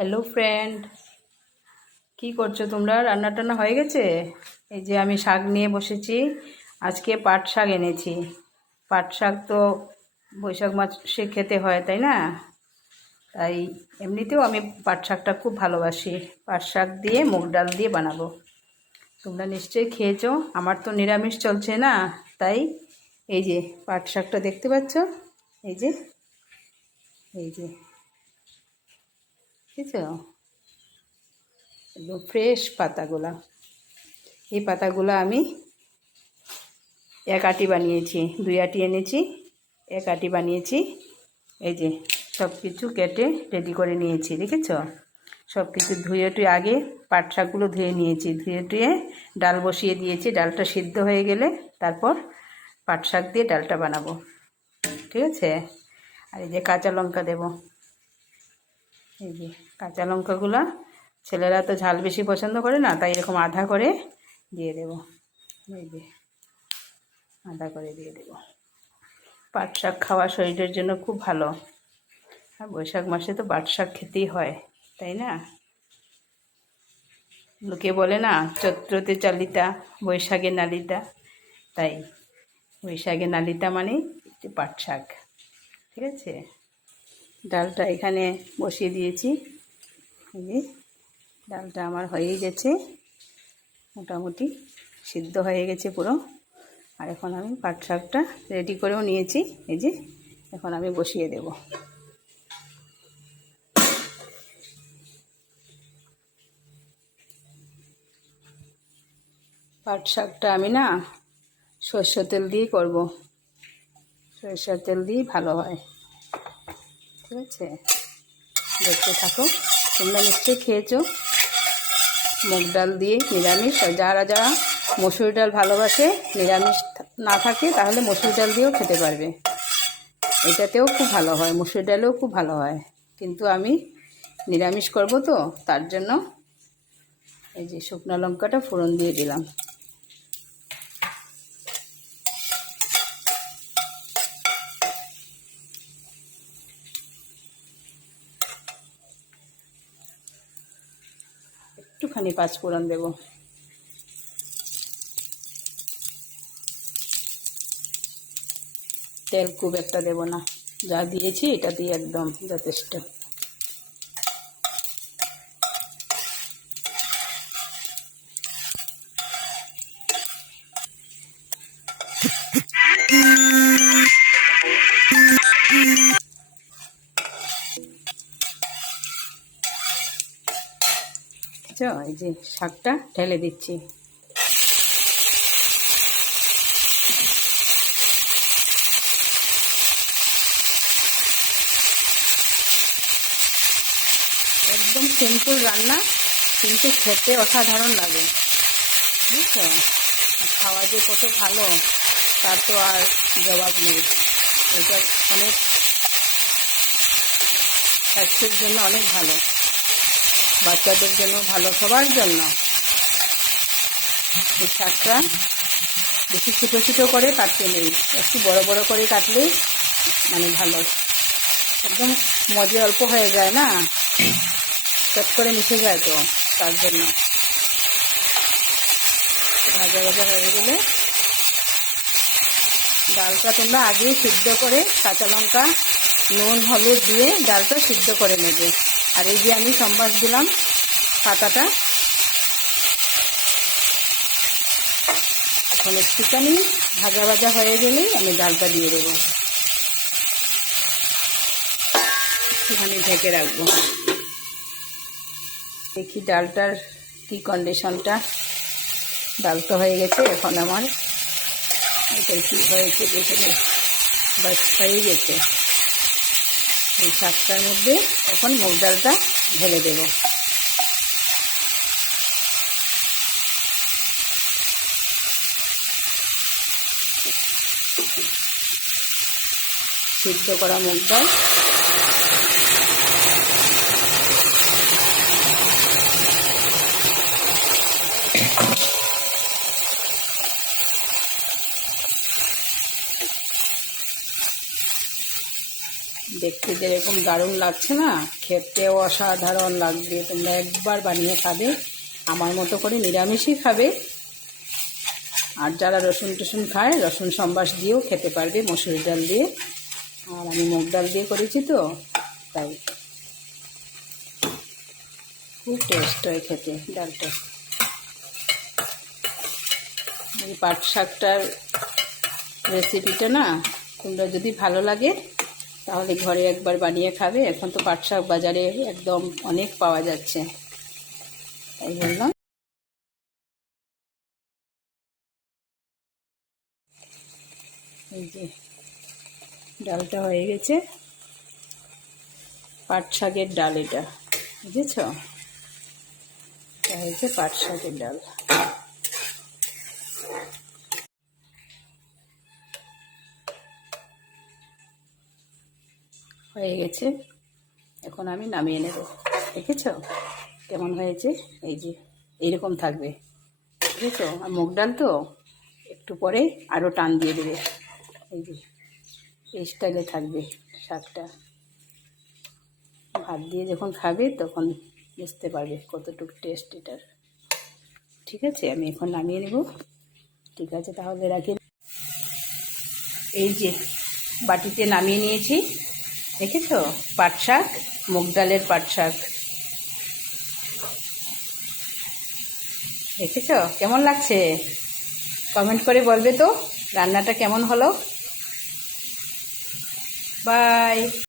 Hello friend, কি করছো তোমরা? রান্না টান্না হয়ে গেছে? এই যে আমি শাক নিয়ে বসেছি। আজকে পাট শাক এনেছি। পাট শাক তো বৈশাখ মাসে খেতে হয়, তাই না? তাই এমনিতেও আমি পাট শাকটা খুব ভালোবাসি। পাট শাক দিয়ে মুগ ডাল দিয়ে বানাবো। তোমরা নিশ্চয়ই খেয়েছো। আমার তো নিরামিষ চলছে না, তাই এই যে পাট শাকটা দেখতে পাচ্ছ, এই যে এই যে বুঝেছো, একদম ফ্রেশ পাতাগুলা। এই পাতাগুলো আমি এক আটি বানিয়েছি, 2 আটি এনেছি, 1 আটি বানিয়েছি। এই যে সব কিছু কেটে রেডি করে নিয়েছি, দেখেছ? সব কিছু ধুয়ে টুয়ে আগে পাট শাকগুলো ধুয়ে নিয়েছি, ধুয়ে টুয়ে ডাল বসিয়ে দিয়েছি। ডালটা সিদ্ধ হয়ে গেলে তারপর পাট শাক দিয়ে ডালটা বানাবো, ঠিক আছে? আর এই যে কাঁচা লঙ্কা দেব। এই যে কাঁচা লঙ্কাগুলো, ছেলেরা তো ঝাল বেশি পছন্দ করে না, তাই এরকম আধা করে দিয়ে দেব। এই যে আধা করে দিয়ে দেব। পাট শাক খাওয়া শরীরের জন্য খুব ভালো। আর বৈশাখ মাসে তো পাট শাক খেতেই হয়, তাই না? লোকে বলে না, চৈত্রতে চালিতা বৈশাখে নালিতা। তাই বৈশাখে নালিতা মানে পাট শাক, ঠিক আছে? ডালটা এখানে বসিয়ে দিয়েছি। এই যে ডালটা আমার হয়েই গেছে, মোটামুটি সিদ্ধ হয়ে গেছে পুরো। আর এখন আমি পাট শাকটা রেডি করেও নিয়েছি। এই যে এখন আমি বসিয়ে দেব। পাট শাকটা আমি না সরষের তেল দিয়েই করব। সরষের তেল দিয়েই ভালো হয়, ঠিক আছে? দেখতে থাকো। তোমরা নিশ্চয়ই খেয়েছো মুগ ডাল দিয়ে নিরামিষ। আর যারা যারা মসুর ডাল ভালোবাসে, নিরামিষ না থাকে, তাহলে মসুর ডাল দিয়েও খেতে পারবে। এটাতেও খুব ভালো হয়, মসুর ডালেও খুব ভালো হয়। কিন্তু আমি নিরামিষ করব, তো তার জন্য এই যে শুকনো লঙ্কাটা ফোড়ন দিয়ে দিলাম। একটুখানি পাঁচফোড়ন দেব। তেল খুব একটা দেব না, যা দিয়েছি এটা দিয়ে একদম যথেষ্ট। এই যে শাকটা ঢেলে দিচ্ছি। একদম সিম্পল রান্না, কিন্তু খেতে অসাধারণ লাগে, বুঝছো? আর খাওয়া যে কত ভালো তার তো আর জবাব নেই। এটা অনেক স্বাস্থ্যের জন্য অনেক ভালো, বাচ্চাদের জন্য ভালো, সবার জন্য। এই শাকটা বেশি ছোটো ছোটো করে কাটতে নেই, একটু বড় বড় করে কাটলেই মানে ভালো। একদম মজে অল্প হয়ে যায় না, চট করে মিশে যায়, তো তার জন্য ভাজা ভাজা হয়ে গেলে ডালটা তোমরা আগেই সিদ্ধ করে কাঁচা লঙ্কা নুন হলুদ দিয়ে ডালটা সিদ্ধ করে নেবে। আর এই যে আমি সম্বাস দিলাম পাতাটা, এখন একটুখানি ভাজা ভাজা হয়ে গেলেই আমি ডালটা দিয়ে দেবো। একটুখানি ঢেকে রাখবো, দেখি ডালটার কি কন্ডিশনটা। ডাল তো হয়ে গেছে, এখন আমার এটা কি হয়েছে দেখে নিই। বাস হয়ে গেছে। এই শাকটার মধ্যে এখন মুগ ডালটা ঢেলে দেব। সিদ্ধ করা মুগ ডাল দেখতে দেখতে যেরকম দারুণ লাগছে না, খেতেও অসাধারণ লাগবে। তোমরা একবার বানিয়ে খাবে, আমার মতো করে নিরামিষই খাবে। আর যারা রসুন টসুন খায়, রসুন সম্বাস দিয়েও খেতে পারবে, মসুর ডাল দিয়ে। আর আমি মুগ ডাল দিয়ে করেছি তো, তাই খুব টেস্ট হয় খেতে ডালটা। এই পাট শাকটার রেসিপিটা না, তোমরা যদি ভালো লাগে তাহলে ঘরে একবার বানিয়ে খাবে। এখন তো পাট শাক বাজারে একদম অনেক পাওয়া যাচ্ছে, তাই বললাম। এই যে ডালটা হয়ে গেছে, পাট শাকের ডাল এটা, বুঝেছ? এটা হয়েছে পাট শাকের ডাল। হয়ে গেছে, এখন আমি নামিয়ে নেব। দেখেছ কেমন হয়েছে? এই যে এইরকম থাকবে, বুঝেছ? আর মুগ ডাল তো একটু পরে আরও টান দিয়ে দেবে। এই যে এই স্টাইলে থাকবে শাকটা। ভাত দিয়ে যখন খাবে তখন বুঝতে পারবে কতটুকু টেস্ট এটার। ঠিক আছে, আমি এখন নামিয়ে নেব। ঠিক আছে, তাহলে রাখি। এই যে বাটিতে নামিয়ে নিয়েছি, দেখেছ? পাট শাক, মুগ ডালের পাট শাক। দেখেছ কেমন লাগছে? কমেন্ট করে বলবে তো রান্নাটা কেমন হলো। বাই।